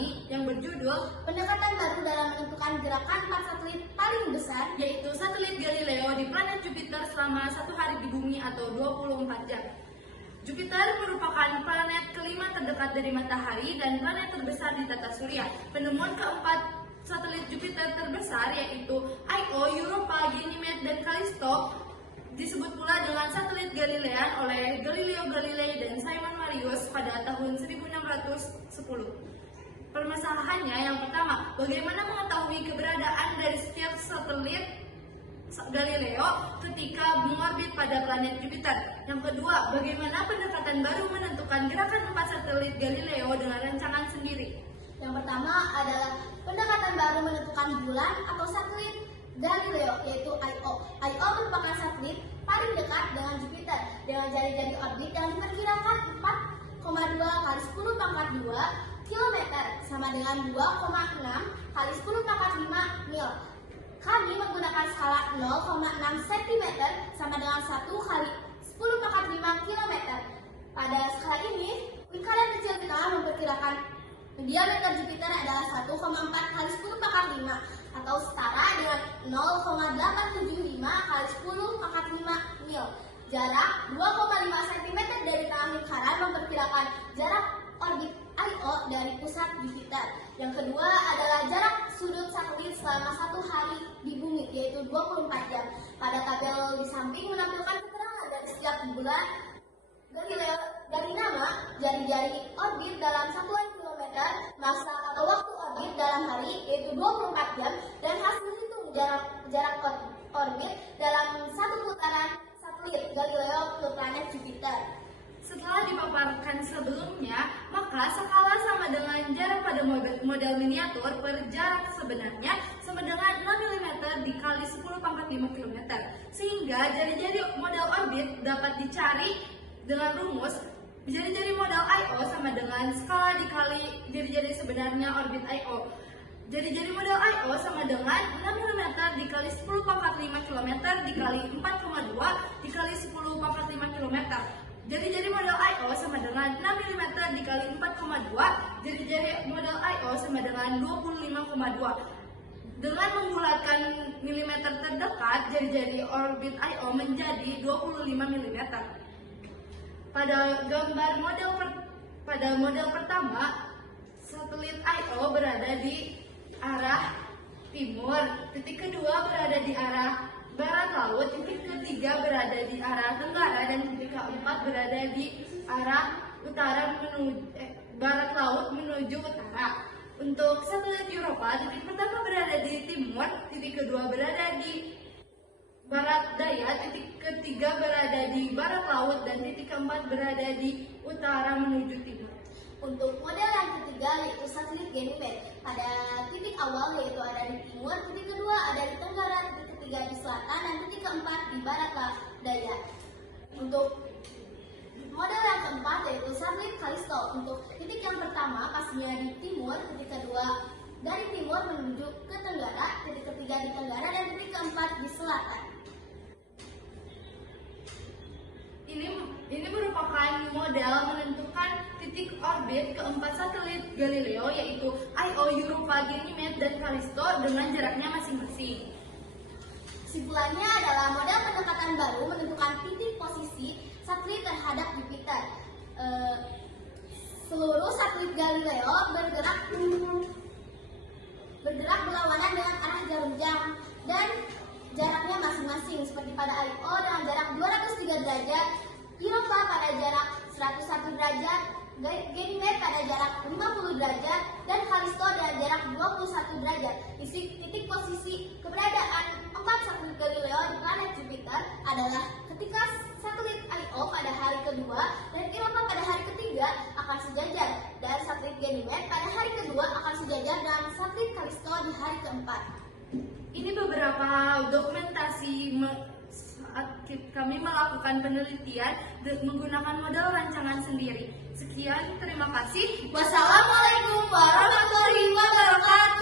kami yang berjudul Pendekatan baru dalam menentukan gerakan 4 satelit paling besar, yaitu satelit Galileo di planet Jupiter selama 1 hari di bumi atau 24 jam. Jupiter merupakan planet kelima terdekat dari matahari dan planet terbesar di tata surya. Penemuan keempat satelit Jupiter terbesar yaitu Io, Europa, Ganymede, dan Callisto disebut pula dengan satelit Galilean oleh Galileo Galilei dan Simon Marius pada tahun 1610. Permasalahannya yang pertama, bagaimana mengetahui keberadaan dari setiap satelit Galileo ketika mengorbit pada planet Jupiter? Yang kedua, bagaimana pendekatan baru menentukan gerakan 4 satelit Galileo dengan rancangan sendiri? yang pertama adalah pendekatan baru menentukan bulan atau satelit Galileo, yaitu Io. Io merupakan satelit paling dekat dengan Jupiter dengan jari-jari orbit yang diperkirakan 4,2 kali 10 pangkat 2 km sama dengan 2,6 kali 10 pangkat 5 mil. Kami menggunakan skala 0,6 cm sama dengan 1 kali 10 pangkat 5 km. Pada skala ini, lingkaran kecil kita memperkirakan diameter Jupiter adalah 1,4 kali 10 pangkat 5 atau setara dengan 0,875 kali 10 pangkat 5 mil. Jarak 2,5 cm dari tengah lingkaran memperkirakan jarak orbit Io dari pusat Jupiter. Yang kedua adalah jarak sudut satelit selama 1 hari di bumi, yaitu 24 jam. Pada tabel di samping menampilkan keterangan dari setiap bulan Galileo dari nama, jari-jari orbit dalam satuan kilometer, masa atau waktu orbit dalam hari yaitu 24 jam, dan hasil hitung jarak orbit dalam satu putaran satelit Galileo ke planet Jupiter. Setelah dipaparkan sebelumnya, maka skala sama dengan jarak pada model miniatur per jarak sebenarnya sama dengan 6 mm dikali 10 pangkat 5 km. Sehingga jari-jari model orbit dapat dicari dengan rumus jari-jari model Io sama dengan skala dikali jari-jari sebenarnya orbit Io. Jari-jari model Io sama dengan 6 mm dikali 10 pangkat 5 km dikali 4,2 dikali 10 pangkat 5 km. Jari-jari model Io sama dengan 6 mm dikali 4,2. Jari-jari model Io sama dengan 25,2. Dengan membulatkan milimeter terdekat, jari-jari orbit Io menjadi 25 mm. Pada model pertama, satelit Io berada di arah timur, titik kedua berada di arah barat laut, titik ketiga berada di arah tenggara, dan titik keempat berada di arah barat laut menuju utara. Untuk satelit Europa, titik pertama berada di timur, titik kedua berada di barat daya, titik ketiga berada di barat laut, dan titik keempat berada di utara menuju timur. Untuk model yang ketiga yaitu satelit Ganymede. Pada titik awal yaitu ada di timur, titik kedua ada di tenggara, titik ketiga di selatan, dan titik keempat di barat daya. Untuk model yang keempat yaitu satelit Callisto. Untuk titik yang pertama pastinya di timur, titik kedua dari timur menuju ke tenggara, titik ketiga di tenggara, dan titik keempat di selatan. Ini merupakan model menentukan titik orbit keempat satelit Galileo yaitu Io, Europa, Ganymede, dan Callisto dengan jaraknya masing-masing. Kesimpulannya adalah model pendekatan baru menentukan titik posisi satelit terhadap Jupiter. Seluruh satelit Galileo bergerak berlawanan dengan arah jarum jam dan jaraknya masing-masing, seperti pada Io dengan jarak 203 derajat, Europa pada jarak 101 derajat, Ganymede pada jarak 50 derajat, dan Callisto dengan jarak 21 derajat. Titik posisi keberadaan 4 satelit Galileo di planet Jupiter adalah ketika satelit Io pada hari kedua dan Europa pada hari ketiga akan sejajar, dan satelit Ganymede pada hari kedua akan sejajar dengan satelit Callisto di hari keempat. Ini beberapa dokumentasi saat kami melakukan penelitian menggunakan model rancangan sendiri. Sekian, terima kasih. Wassalamualaikum warahmatullahi wabarakatuh.